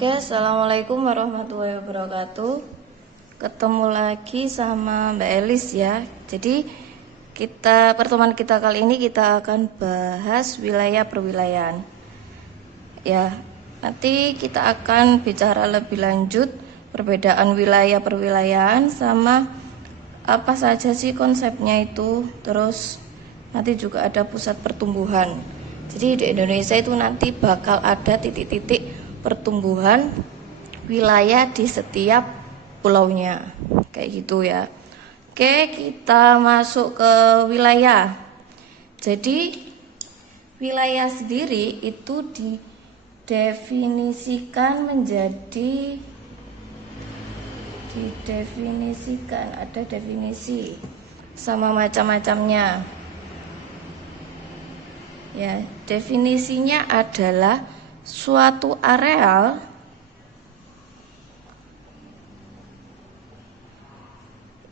Oke, assalamualaikum warahmatullahi wabarakatuh. Ketemu lagi sama Mbak Elis ya. Jadi pertemuan kita kali ini kita akan bahas wilayah perwilayahan. Ya, nanti kita akan bicara lebih lanjut perbedaan wilayah perwilayahan sama apa saja sih konsepnya itu. Terus nanti juga ada pusat pertumbuhan. Jadi di Indonesia itu nanti bakal ada titik-titik pertumbuhan wilayah di setiap pulaunya, kayak gitu ya. Oke, kita masuk ke wilayah. Jadi wilayah sendiri itu ada definisi sama macam-macamnya. Ya, definisinya adalah suatu areal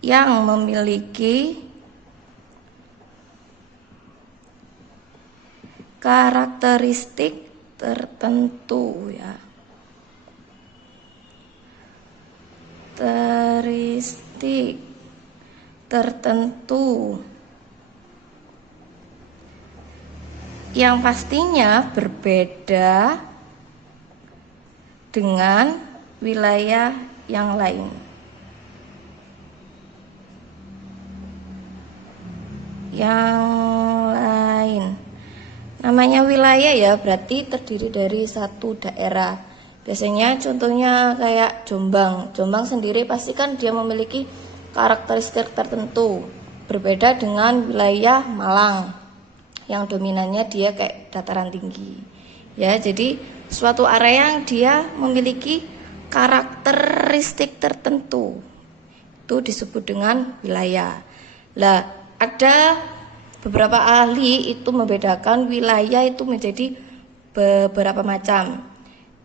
yang memiliki karakteristik tertentu ya. Karakteristik tertentu yang pastinya berbeda dengan wilayah yang lain. Namanya wilayah ya, berarti terdiri dari satu daerah. Biasanya contohnya kayak Jombang. Jombang sendiri pasti kan dia memiliki karakteristik tertentu, berbeda dengan wilayah Malang yang dominannya dia kayak dataran tinggi. Ya, jadi suatu area yang dia memiliki karakteristik tertentu itu disebut dengan wilayah. Lah, ada beberapa ahli itu membedakan wilayah itu menjadi beberapa macam.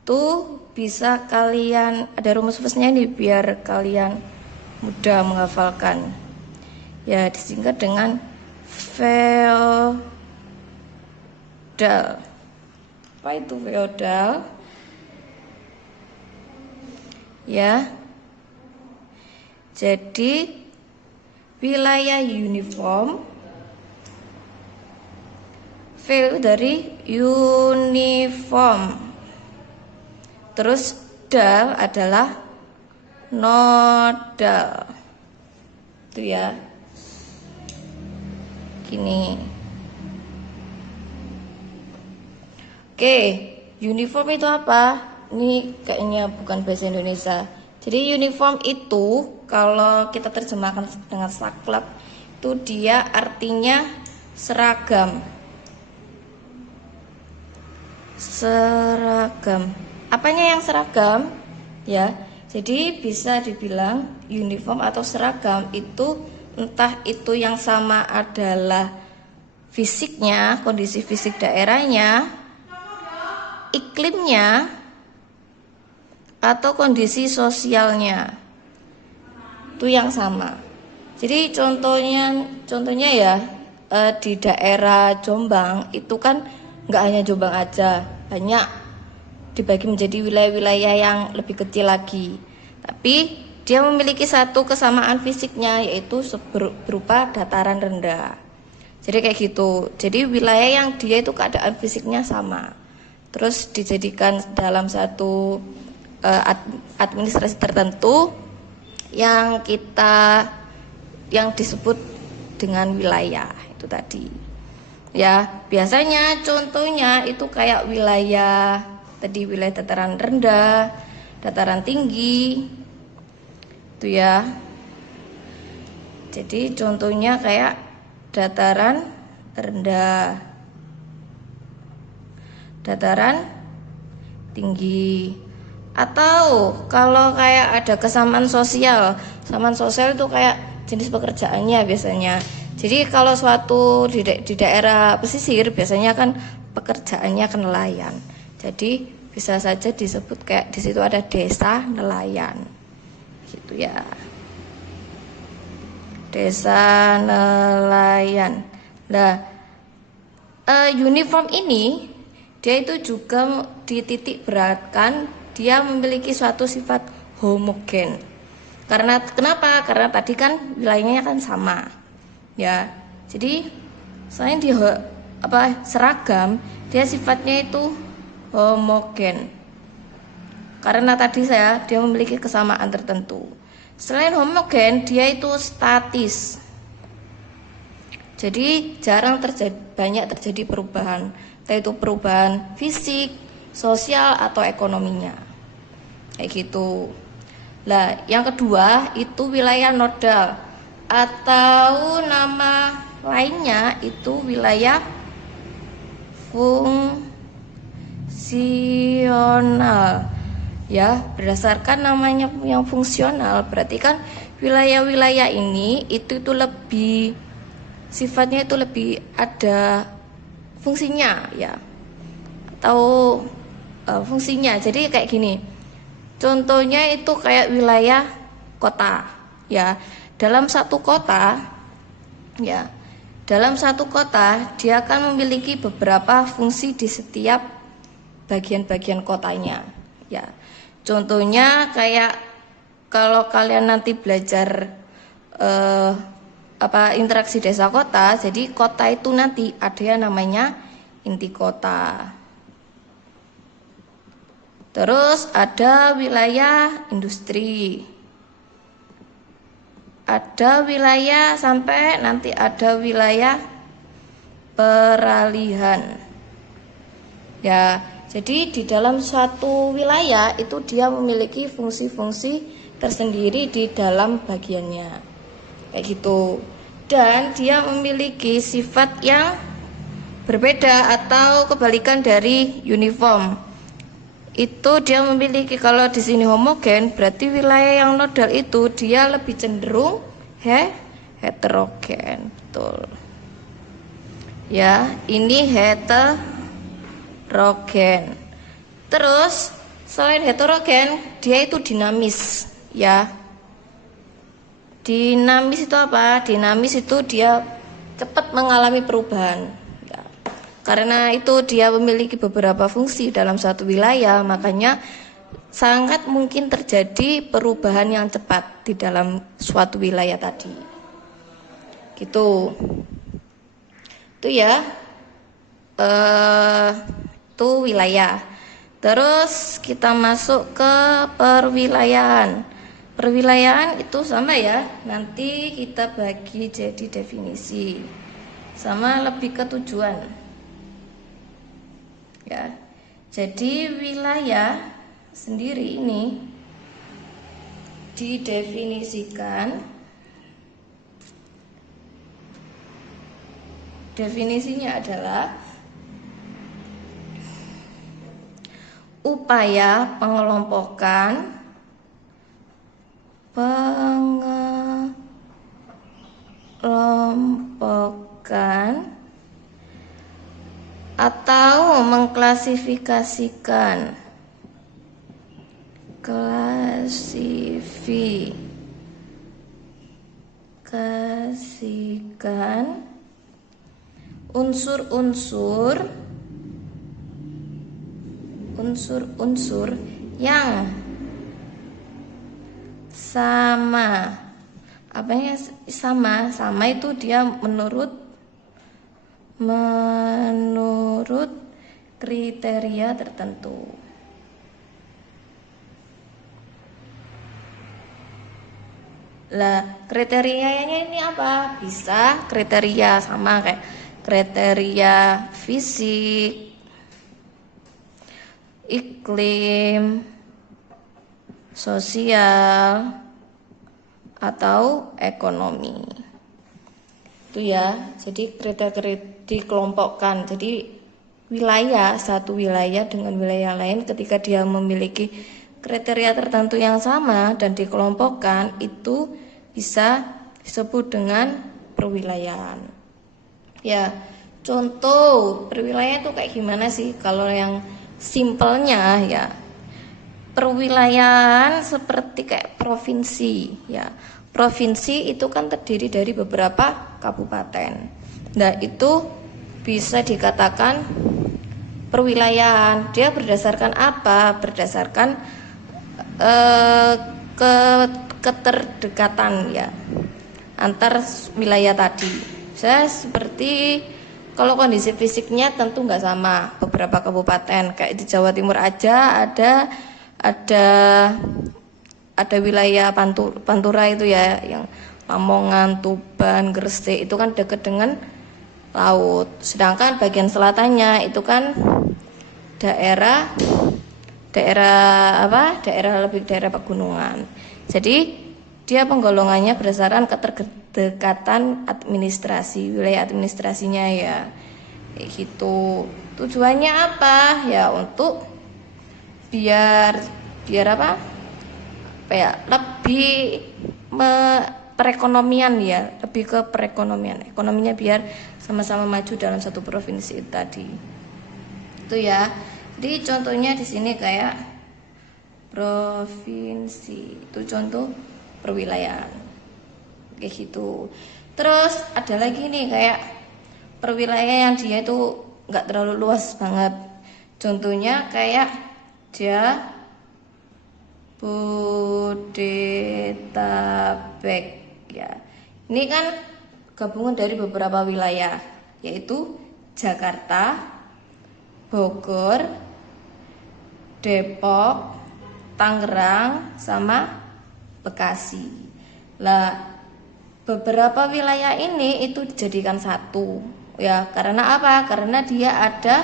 Itu bisa kalian, ada rumus khususnya ini biar kalian mudah menghafalkan. Ya, disingkat dengan feodal. Apa itu feodal? Ya. Jadi wilayah uniform, V dari uniform. Terus dal adalah nodal. Itu ya. Gini. Oke, uniform itu apa? Ini kayaknya bukan bahasa Indonesia. Jadi uniform itu kalau kita terjemahkan dengan saklek itu dia artinya seragam. Seragam. Apanya yang seragam? Ya. Jadi bisa dibilang uniform atau seragam itu entah itu yang sama adalah fisiknya, kondisi fisik daerahnya, iklimnya, atau kondisi sosialnya. Itu yang sama. Jadi contohnya ya di daerah Jombang itu kan nggak hanya Jombang aja, banyak dibagi menjadi wilayah-wilayah yang lebih kecil lagi. Tapi dia memiliki satu kesamaan fisiknya, yaitu berupa dataran rendah. Jadi kayak gitu. Jadi wilayah yang dia itu keadaan fisiknya sama, terus dijadikan dalam satu administrasi tertentu yang disebut dengan wilayah itu tadi. Ya, biasanya contohnya itu kayak wilayah dataran rendah, dataran tinggi. Itu ya. Jadi contohnya kayak dataran rendah, dataran tinggi. Atau kalau kayak ada kesamaan sosial itu kayak jenis pekerjaannya biasanya. Jadi kalau suatu di daerah pesisir biasanya kan pekerjaannya kan nelayan. Jadi bisa saja disebut kayak di situ ada desa nelayan. Gitu ya. Desa nelayan. Nah, uniform ini dia itu juga dititik beratkan dia memiliki suatu sifat homogen. Karena kenapa? Karena tadi kan wilayahnya kan sama. Ya. Jadi selain dia seragam, dia sifatnya itu homogen. Karena tadi dia memiliki kesamaan tertentu. Selain homogen, dia itu statis. Jadi banyak terjadi perubahan, yaitu perubahan fisik, sosial atau ekonominya. Kayak gitu. Nah, yang kedua itu wilayah nodal atau nama lainnya itu wilayah fungsional. Ya, berdasarkan namanya yang fungsional, berarti kan wilayah-wilayah ini itu lebih sifatnya itu lebih ada fungsinya ya, atau fungsinya. Jadi kayak gini, contohnya itu kayak wilayah kota ya. Dalam satu kota dia akan memiliki beberapa fungsi di setiap bagian-bagian kotanya ya. Contohnya kayak kalau kalian nanti belajar interaksi desa kota, jadi kota itu nanti ada yang namanya inti kota. Terus ada wilayah industri, ada wilayah sampai nanti ada wilayah peralihan. Ya, jadi di dalam suatu wilayah itu dia memiliki fungsi-fungsi tersendiri di dalam bagiannya. Kayak gitu. Dan dia memiliki sifat yang berbeda atau kebalikan dari uniform. Itu dia memiliki, kalau di sini homogen, berarti wilayah yang nodal itu dia lebih cenderung heterogen. Betul. Ya, ini heterogen. Terus selain heterogen, dia itu dinamis, ya. Dinamis itu apa? Dinamis itu dia cepat mengalami perubahan. Ya. Karena itu dia memiliki beberapa fungsi dalam satu wilayah, makanya sangat mungkin terjadi perubahan yang cepat di dalam suatu wilayah tadi. Gitu. Itu ya. Itu wilayah. Terus kita masuk ke perwilayahan. Perwilayahan itu sama ya, nanti kita bagi jadi definisi sama lebih ke tujuan ya. Jadi wilayah sendiri ini didefinisikan, definisinya adalah upaya pengelompokan atau mengklasifikasikan unsur-unsur yang sama. Apanya sama? Sama itu dia menurut kriteria tertentu. Lah, kriterianya ini apa? Bisa kriteria sama kayak kriteria fisik, iklim, sosial, atau ekonomi. Itu ya. Jadi kriteria dikelompokkan. Jadi satu wilayah dengan wilayah lain ketika dia memiliki kriteria tertentu yang sama dan dikelompokkan, itu bisa disebut dengan perwilayahan. Ya, contoh perwilayahan itu kayak gimana sih? Kalau yang simpelnya ya, perwilayahan seperti kayak provinsi ya. Provinsi itu kan terdiri dari beberapa kabupaten. Nah, itu bisa dikatakan perwilayahan. Dia berdasarkan apa? Berdasarkan ke keterdekatan ya antar wilayah tadi. Saya seperti kalau kondisi fisiknya tentu nggak sama beberapa kabupaten. Kayak di Jawa Timur aja ada wilayah Pantura itu ya, yang Lamongan, Tuban, Gresik itu kan dekat dengan laut. Sedangkan bagian selatannya itu kan daerah daerah pegunungan. Jadi dia penggolongannya berdasarkan keterkaitan administrasi, wilayah administrasinya ya. Kayak gitu. Tujuannya apa? Ya untuk biar apa? Lebih perekonomian ya, lebih ke perekonomian. Ekonominya biar sama-sama maju dalam satu provinsi itu tadi. Itu ya. Jadi contohnya di sini kayak provinsi, itu contoh perwilayahan kayak gitu. Terus ada lagi nih kayak perwilayahan yang dia itu nggak terlalu luas banget. Contohnya kayak Jabodetabek ya. Ini kan gabungan dari beberapa wilayah, yaitu Jakarta, Bogor, Depok, Tangerang, sama Bekasi. Lah, beberapa wilayah ini itu dijadikan satu ya. Karena apa? Karena dia ada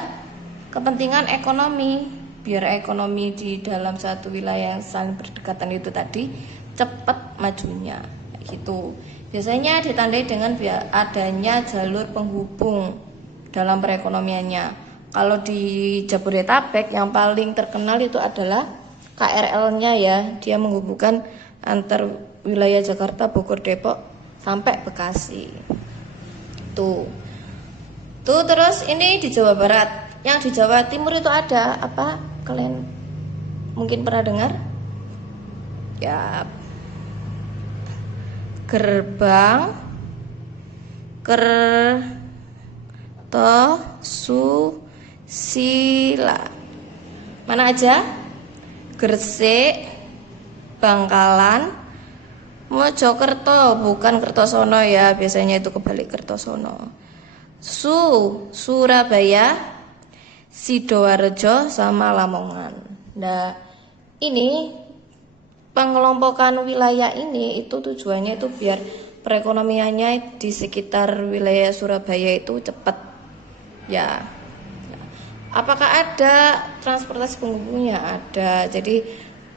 kepentingan ekonomi. Biar ekonomi di dalam satu wilayah yang saling berdekatan itu tadi cepat majunya gitu. Biasanya ditandai dengan adanya jalur penghubung dalam perekonomiannya. Kalau di Jabodetabek yang paling terkenal itu adalah KRL-nya ya. Dia menghubungkan antar wilayah Jakarta, Bogor, Depok sampai Bekasi. Tuh terus ini di Jawa Barat. Yang di Jawa Timur itu ada apa? Kalian mungkin pernah dengar? Ya, Gerbang Kertosusila. Mana aja? Gresik, Bangkalan, Mojokerto, bukan Kertosono ya, biasanya itu kebalik Kertosono. Surabaya, Sidoarjo, sama Lamongan. Nah, ini pengelompokan wilayah ini itu tujuannya itu biar perekonomiannya di sekitar wilayah Surabaya itu cepat ya. Apakah ada transportasi penghubungnya? Ada. Jadi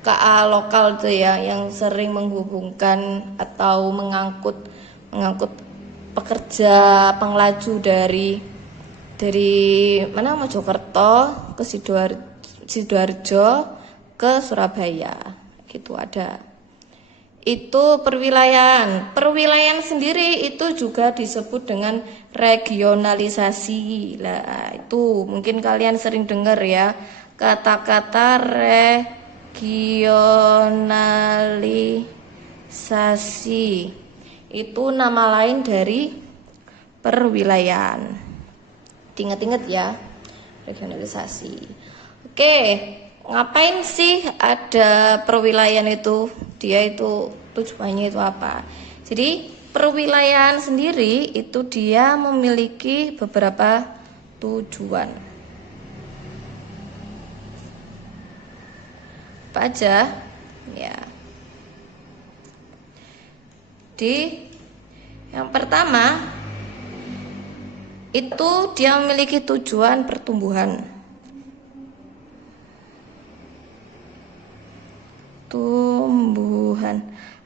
KA lokal itu ya yang sering menghubungkan atau mengangkut pekerja penglaju dari mana, Mojokerto ke Sidoarjo ke Surabaya gitu ada. Itu perwilayahan sendiri itu juga disebut dengan regionalisasi. Lah itu mungkin kalian sering dengar ya kata-kata regionalisasi. Itu nama lain dari perwilayahan. Ingat-ingat ya, regionalisasi. Oke, ngapain sih ada perwilayahan itu? Dia itu tujuannya itu apa? Jadi perwilayahan sendiri itu dia memiliki beberapa tujuan. Apa aja? Ya. Yang pertama itu dia memiliki tujuan pertumbuhan.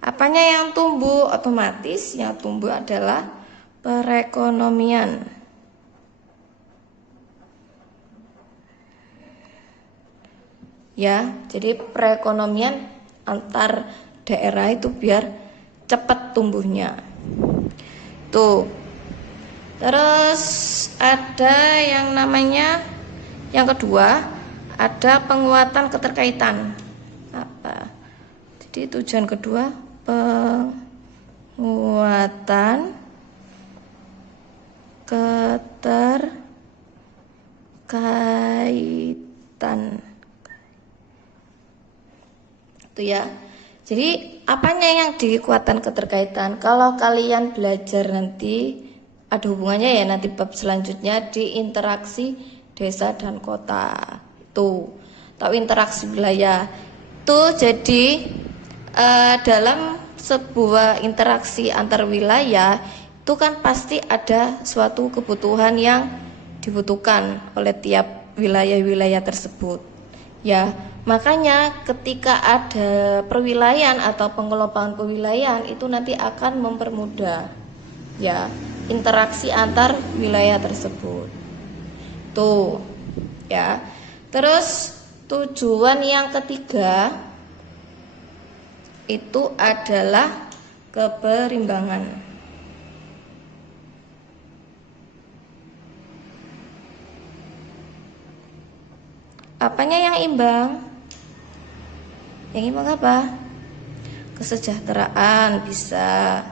Apanya yang tumbuh? Otomatis yang tumbuh adalah perekonomian. Ya, jadi perekonomian antar daerah itu biar cepat tumbuhnya. Tuh. Terus ada yang namanya yang kedua, ada penguatan keterkaitan. Apa? Jadi tujuan kedua penguatan keterkaitan kaitan. Itu ya. Jadi apanya yang dikuatkan keterkaitan? Kalau kalian belajar nanti ada hubungannya ya nanti bab selanjutnya di interaksi desa dan kota. Itu atau interaksi wilayah. Itu jadi dalam sebuah interaksi antar wilayah itu kan pasti ada suatu kebutuhan yang dibutuhkan oleh tiap wilayah-wilayah tersebut. Ya, makanya ketika ada perwilayahan atau pengelompokan perwilayahan itu nanti akan mempermudah ya interaksi antar wilayah tersebut. Tuh, ya. Terus tujuan yang ketiga itu adalah keberimbangan. Apanya yang imbang? Yang imbang apa? Kesejahteraan bisa.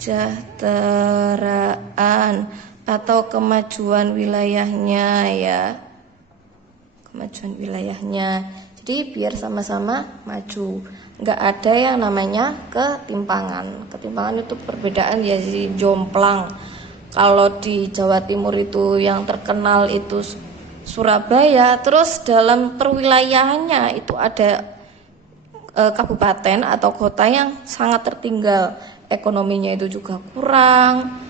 Kesejahteraan atau kemajuan wilayahnya ya. Kemajuan wilayahnya. Jadi biar sama-sama maju. Nggak ada yang namanya ketimpangan. Ketimpangan itu perbedaan ya si jomplang. Kalau di Jawa Timur itu yang terkenal itu Surabaya, terus dalam perwilayahannya itu ada kabupaten atau kota yang sangat tertinggal, ekonominya itu juga kurang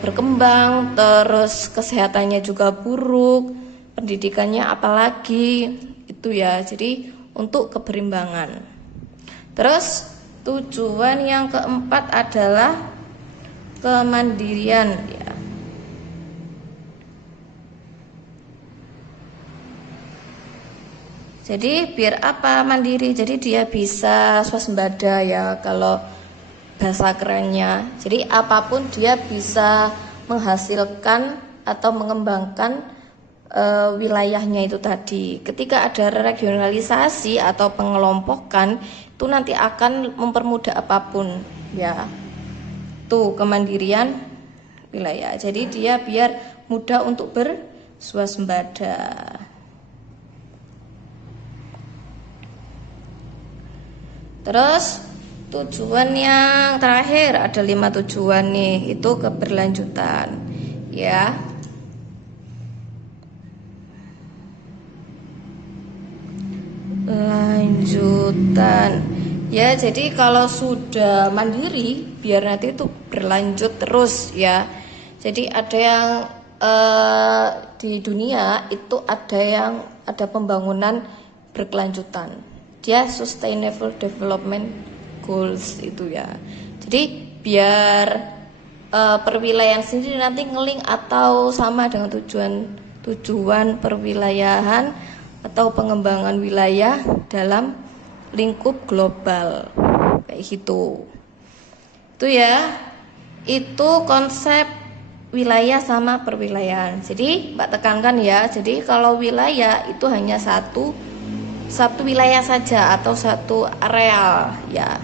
berkembang, terus kesehatannya juga buruk, pendidikannya apalagi itu ya. Jadi untuk keberimbangan. Terus tujuan yang keempat adalah kemandirian ya. Jadi biar apa mandiri? Jadi dia bisa swasembada ya kalau bahasa kerennya. Jadi apapun dia bisa menghasilkan atau mengembangkan wilayahnya itu tadi. Ketika ada regionalisasi atau pengelompokan itu nanti akan mempermudah apapun ya. Tuh kemandirian wilayah. Jadi dia biar mudah untuk berswasembada. Terus tujuan yang terakhir ada 5 tujuan nih, itu keberlanjutan ya. Lanjutan ya. Jadi kalau sudah mandiri biar nanti itu berlanjut terus ya. Jadi ada yang di dunia itu ada pembangunan berkelanjutan. Dia sustainable development goals itu ya. Jadi biar perwilayahan sendiri nanti ngeling atau sama dengan tujuan perwilayahan atau pengembangan wilayah dalam lingkup global kayak gitu. Itu ya, itu konsep wilayah sama perwilayahan. Jadi Mbak tekankan ya, jadi kalau wilayah itu hanya satu wilayah saja atau satu areal ya.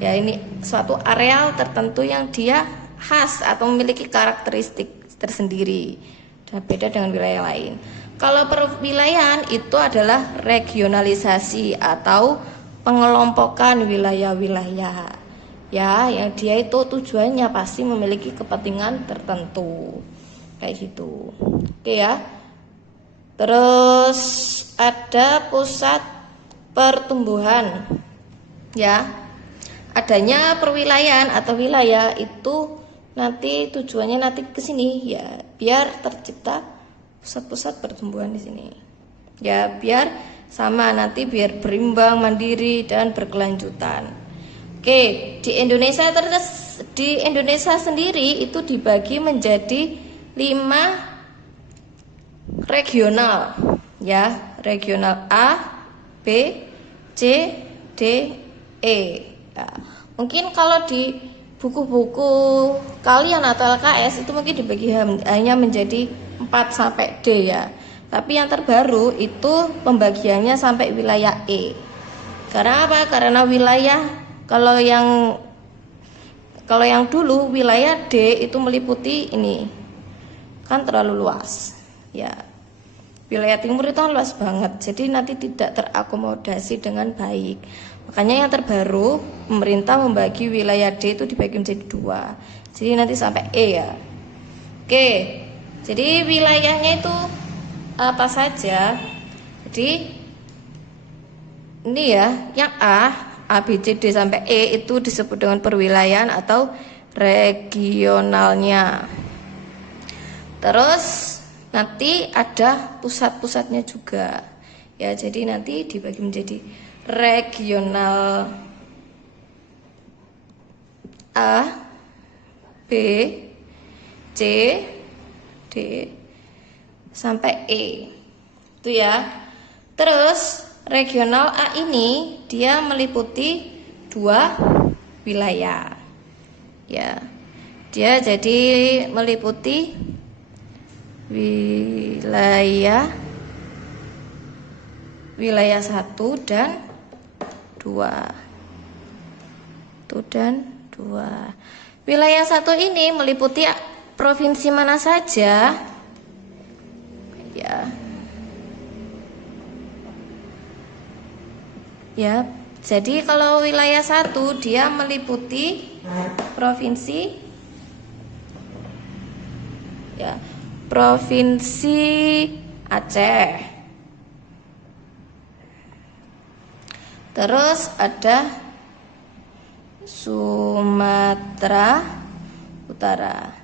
Ya ini suatu areal tertentu yang dia khas atau memiliki karakteristik tersendiri dan beda dengan wilayah lain. Kalau perwilayahan itu adalah regionalisasi atau pengelompokan wilayah-wilayah ya, yang dia itu tujuannya pasti memiliki kepentingan tertentu kayak gitu. Oke ya. Terus ada pusat pertumbuhan ya. Adanya perwilayahan atau wilayah itu nanti tujuannya nanti ke sini ya, biar tercipta pusat-pusat pertumbuhan di sini. Ya, biar sama nanti biar berimbang, mandiri dan berkelanjutan. Oke, di Indonesia sendiri itu dibagi menjadi 5 regional ya, regional A, B, C, D, E. Ya. Mungkin kalau di buku-buku kalian atau LKS itu mungkin dibagi hanya menjadi 4 sampai D ya. Tapi yang terbaru itu pembagiannya sampai wilayah E. Karena apa? Karena wilayah kalau yang Kalau yang dulu wilayah D itu meliputi ini, kan terlalu luas. Ya, wilayah timur itu kan luas banget, jadi nanti tidak terakomodasi dengan baik. Makanya yang terbaru, pemerintah membagi wilayah D itu dibagi menjadi 2. Jadi nanti sampai E ya. Oke, jadi wilayahnya itu apa saja? Jadi ini ya, yang A, B, C, D sampai E itu disebut dengan perwilayahan atau regionalnya. Terus nanti ada pusat-pusatnya juga. Ya, jadi nanti dibagi menjadi regional A, B, C, D sampai E. Itu ya. Terus regional A ini dia meliputi 2 wilayah. Ya. Dia jadi meliputi wilayah 1 dan 2. 1 dan 2. Wilayah 1 ini meliputi provinsi mana saja? Ya. Ya, jadi kalau wilayah 1 dia meliputi provinsi ya, Provinsi Aceh. Terus ada Sumatera Utara.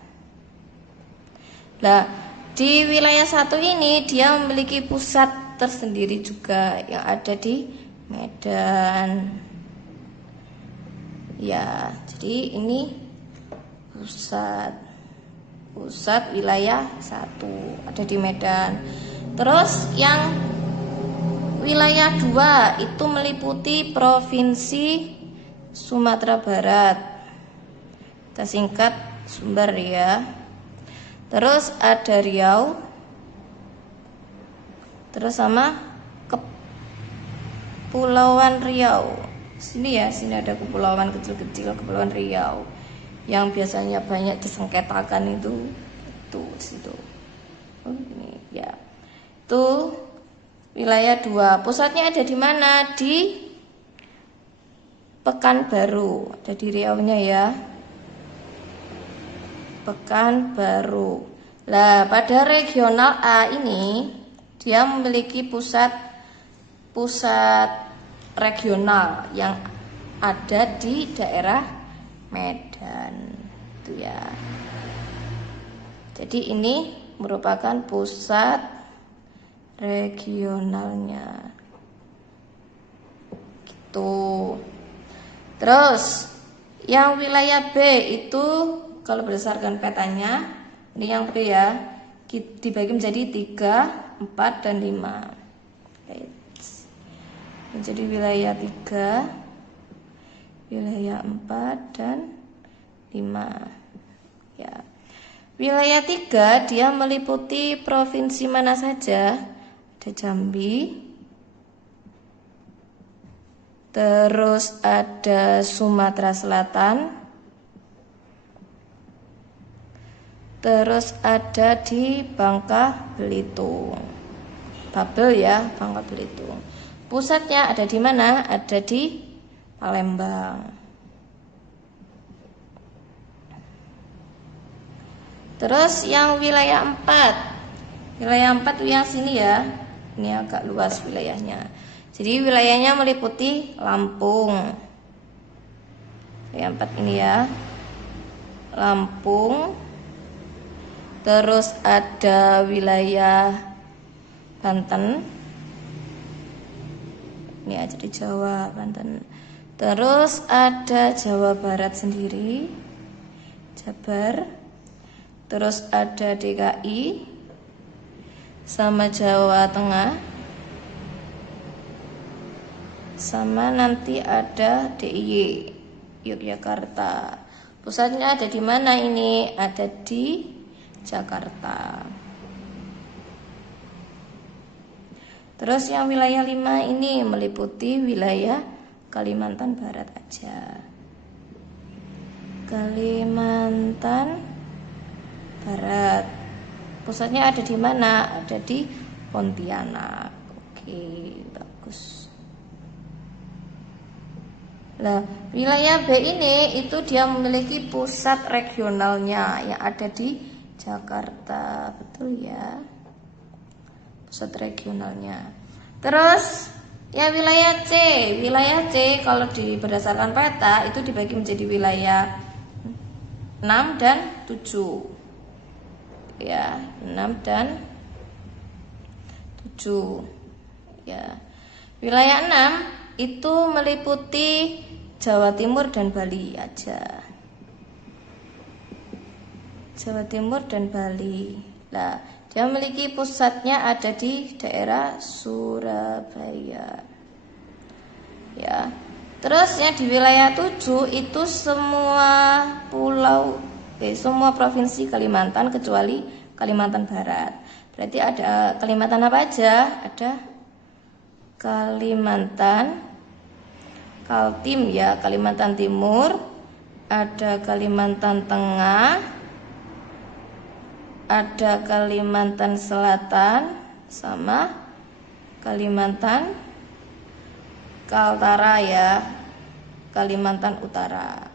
Nah, di wilayah 1 ini dia memiliki pusat tersendiri juga yang ada di Medan. Ya, jadi ini pusat wilayah 1 ada di Medan. Terus yang wilayah 2 itu meliputi Provinsi Sumatera Barat. Kita singkat Sumber ya. Terus ada Riau. Terus sama Kepulauan Riau. Sini ya, sini ada kepulauan kecil-kecil, Kepulauan Riau. Yang biasanya banyak disengketakan itu situ. Oh, ini ya. Itu wilayah 2. Pusatnya ada di mana? Di Pekanbaru. Ada di Riau-nya ya. Pekanbaru. Nah, pada regional A ini dia memiliki pusat regional yang ada di daerah Medan. Itu ya. Jadi ini merupakan pusat regionalnya. Gitu. Terus yang wilayah B itu kalau berdasarkan petanya, ini yang B ya, dibagi menjadi 3, 4 dan 5. Menjadi wilayah 3, wilayah 4 dan 5. Ya. Wilayah 3 dia meliputi provinsi mana saja? Ada Jambi. Terus ada Sumatera Selatan. Terus ada di Bangka Belitung. Babel ya, Bangka Belitung. Pusatnya ada di mana? Ada di Palembang. Terus yang wilayah 4. Wilayah 4 yang sini ya. Ini agak luas wilayahnya. Jadi wilayahnya meliputi Lampung. Wilayah 4 ini ya. Lampung. Terus ada wilayah Banten. Ini aja di Jawa, Banten. Terus ada Jawa Barat sendiri, Jabar. Terus ada DKI sama Jawa Tengah. Sama nanti ada DIY, Yogyakarta. Pusatnya ada di mana ini? Ada di Jakarta. Terus yang wilayah 5 ini meliputi wilayah Kalimantan Barat aja. Kalimantan Barat. Pusatnya ada di mana? Ada di Pontianak. Oke, bagus. Nah, wilayah B ini itu dia memiliki pusat regionalnya yang ada di Jakarta, betul ya? Pusat regionalnya. Terus ya wilayah C kalau berdasarkan peta itu dibagi menjadi wilayah 6 dan 7. Ya, 6 dan 7. Ya. Wilayah 6 itu meliputi Jawa Timur dan Bali aja. Jawa Timur dan Bali. Nah, dia memiliki pusatnya ada di daerah Surabaya. Ya. Terus yang di wilayah 7 itu semua semua provinsi Kalimantan kecuali Kalimantan Barat. Berarti ada Kalimantan apa aja? Ada Kalimantan Kaltim ya, Kalimantan Timur, ada Kalimantan Tengah, ada Kalimantan Selatan, sama Kalimantan Kaltara ya, Kalimantan Utara.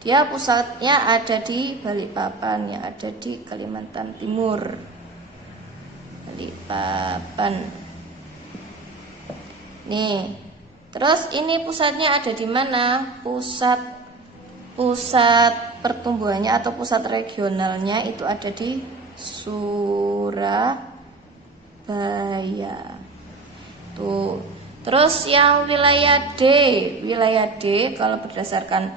Dia pusatnya ada di Balikpapan yang ada di Kalimantan Timur. Balikpapan. Nih. Terus ini pusatnya ada di mana? Pusat pertumbuhannya atau pusat regionalnya itu ada di Surabaya. Tuh. Terus yang wilayah D kalau berdasarkan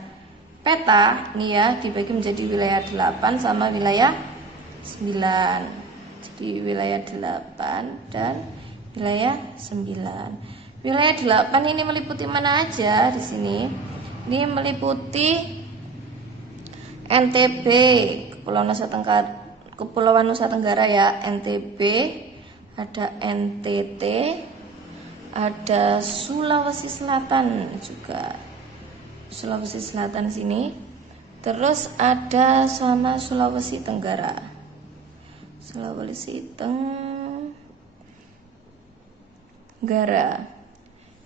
peta nih ya dibagi menjadi wilayah 8 sama wilayah 9. Jadi wilayah 8 dan wilayah 9. Wilayah 8 ini meliputi mana aja di sini? Ini meliputi NTB, Kepulauan Nusa Tenggara ya, NTB, ada NTT, ada Sulawesi Selatan juga. Sulawesi Selatan sini. Terus ada sama Sulawesi Tenggara. Sulawesi Tenggara.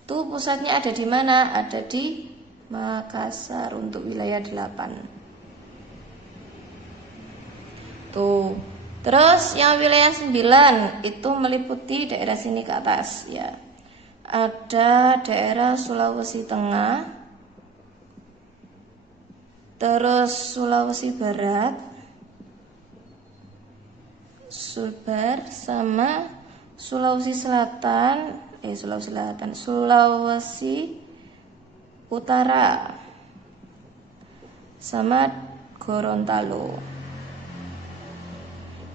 Itu pusatnya ada di mana? Ada di Makassar untuk wilayah 8. Tuh. Terus yang wilayah 9 itu meliputi daerah sini ke atas ya. Ada daerah Sulawesi Tengah, terus Sulawesi Barat, Sulbar sama Sulawesi Utara sama Gorontalo.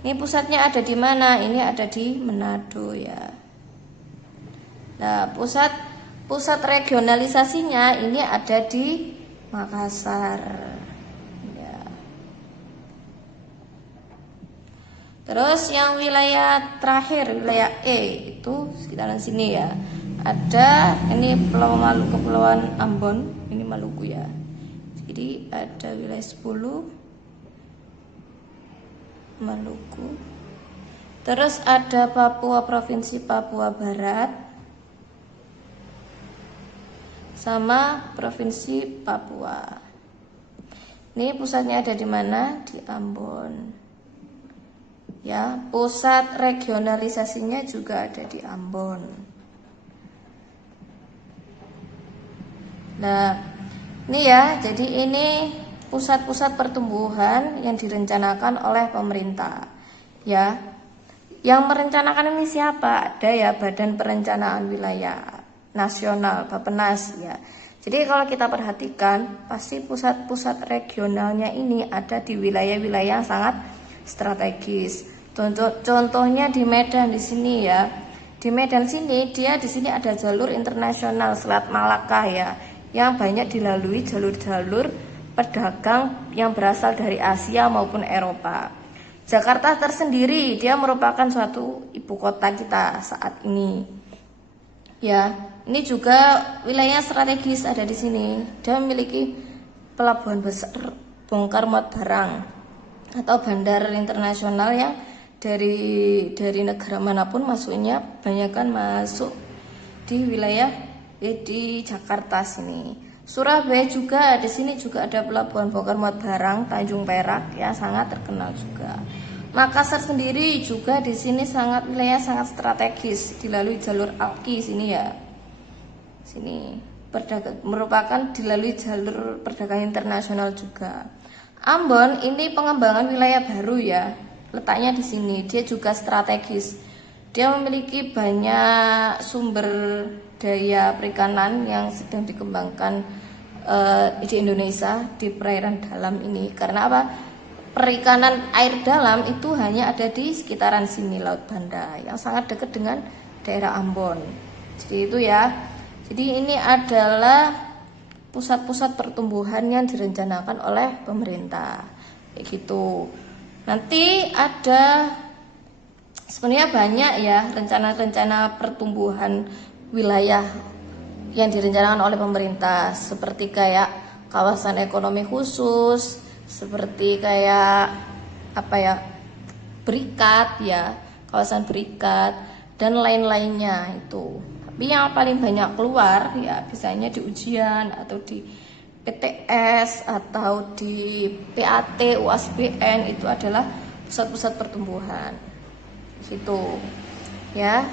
Ini pusatnya ada di mana? Ini ada di Manado ya. Nah, pusat regionalisasinya ini ada di Makassar. Ya. Terus yang wilayah terakhir, wilayah E itu sekitaran sini ya. Ada ini Kepulauan Ambon, ini Maluku ya. Jadi ada wilayah 10 Maluku. Terus ada Papua, Provinsi Papua Barat sama Provinsi Papua. Ini pusatnya ada di mana? Di Ambon. Ya, pusat regionalisasinya juga ada di Ambon. Nah, ini ya, jadi ini pusat-pusat pertumbuhan yang direncanakan oleh pemerintah. Ya, yang merencanakan ini siapa? Ada ya Badan Perencanaan Wilayah Nasional, Bappenas ya. Jadi kalau kita perhatikan, pasti pusat-pusat regionalnya ini ada di wilayah-wilayah yang sangat strategis. Contohnya di Medan di sini ya. Di Medan sini di sini ada jalur internasional Selat Malaka ya, yang banyak dilalui jalur-jalur pedagang yang berasal dari Asia maupun Eropa. Jakarta tersendiri dia merupakan suatu ibu kota kita saat ini. Ya, ini juga wilayah strategis ada di sini. Dia memiliki pelabuhan besar bongkar muat barang atau bandar internasional yang dari negara manapun masuknya banyakkan masuk di wilayah di Jakarta sini. Surabaya juga di sini juga ada pelabuhan bongkar muat barang Tanjung Perak yang sangat terkenal juga. Makassar sendiri juga di sini wilayah sangat strategis dilalui jalur Alki sini ya. Sini merupakan dilalui jalur perdagangan internasional juga. Ambon ini pengembangan wilayah baru ya. Letaknya di sini, dia juga strategis. Dia memiliki banyak sumber daya perikanan yang sedang dikembangkan di Indonesia di perairan dalam ini. Karena apa? Perikanan air dalam itu hanya ada di sekitaran sini, Laut Banda, yang sangat dekat dengan daerah Ambon. Jadi itu ya. Jadi ini adalah pusat-pusat pertumbuhan yang direncanakan oleh pemerintah. Kayak gitu. Nanti ada sebenarnya banyak ya rencana-rencana pertumbuhan wilayah yang direncanakan oleh pemerintah, seperti kayak kawasan ekonomi khusus, seperti kayak berikat ya, kawasan berikat dan lain-lainnya itu. Tapi yang paling banyak keluar ya biasanya di ujian atau di PTS atau di PAT UASBN itu adalah pusat-pusat pertumbuhan gitu ya.